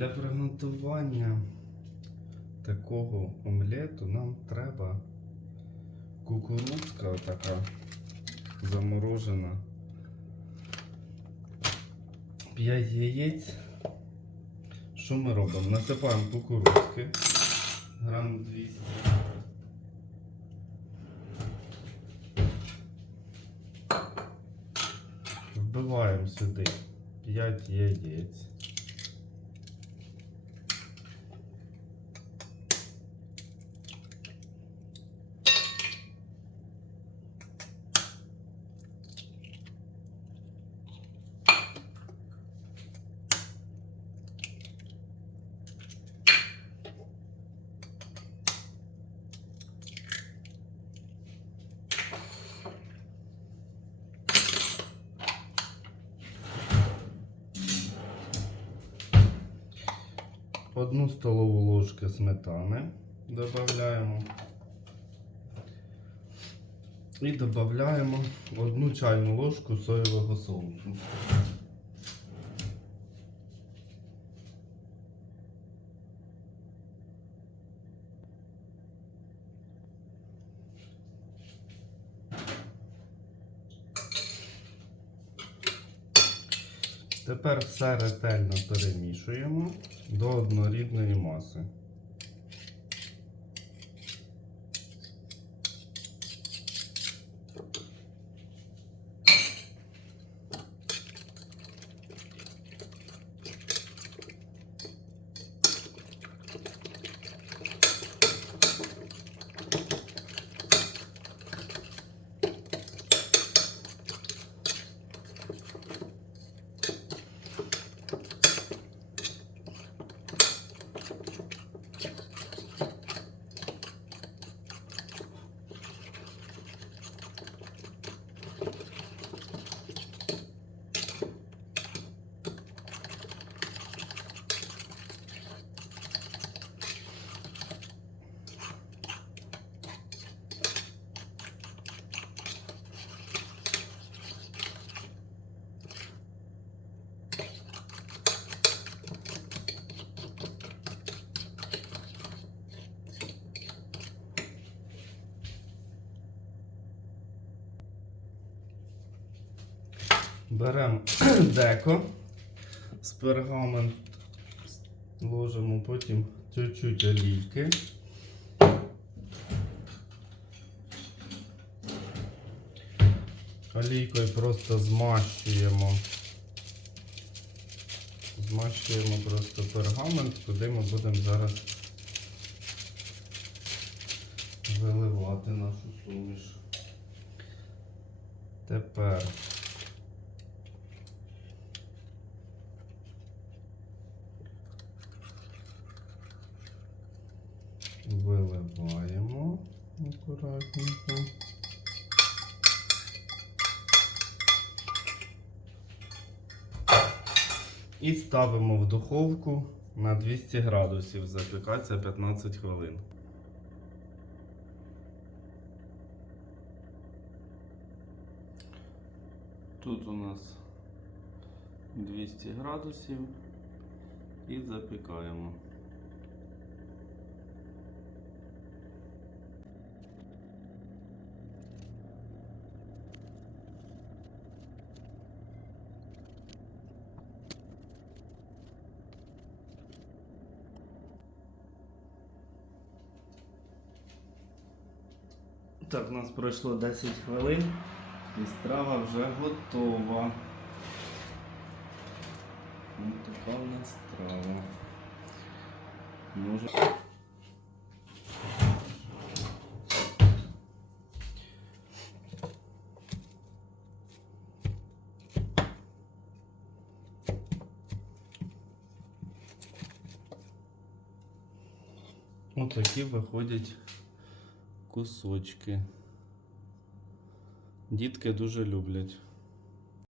Для приготування такого омлету нам треба кукурудзка така заморожена. 5 яєць. Що ми робимо? Насипаємо кукурудзки. Грам 200. Вбиваємо сюди 5 яєць. Одну столову ложку сметани додаємо. І додаємо одну чайну ложку соєвого соусу. Тепер все ретельно перемішуємо до однорідної маси. Беремо деко з пергамент, ложимо потім чуть-чуть олійки. Олійкою просто змащуємо. Змащуємо просто пергамент, куди ми будемо зараз виливати нашу суміш. Тепер І ставимо в духовку на 200 градусів. Запікається 15 хвилин. Тут у нас 200 градусів і запікаємо. Так, у нас пройшло 10 хвилин і страва вже готова. Ось така у нас страва. Може. Отакі виходять кусочки. Дітки дуже люблять.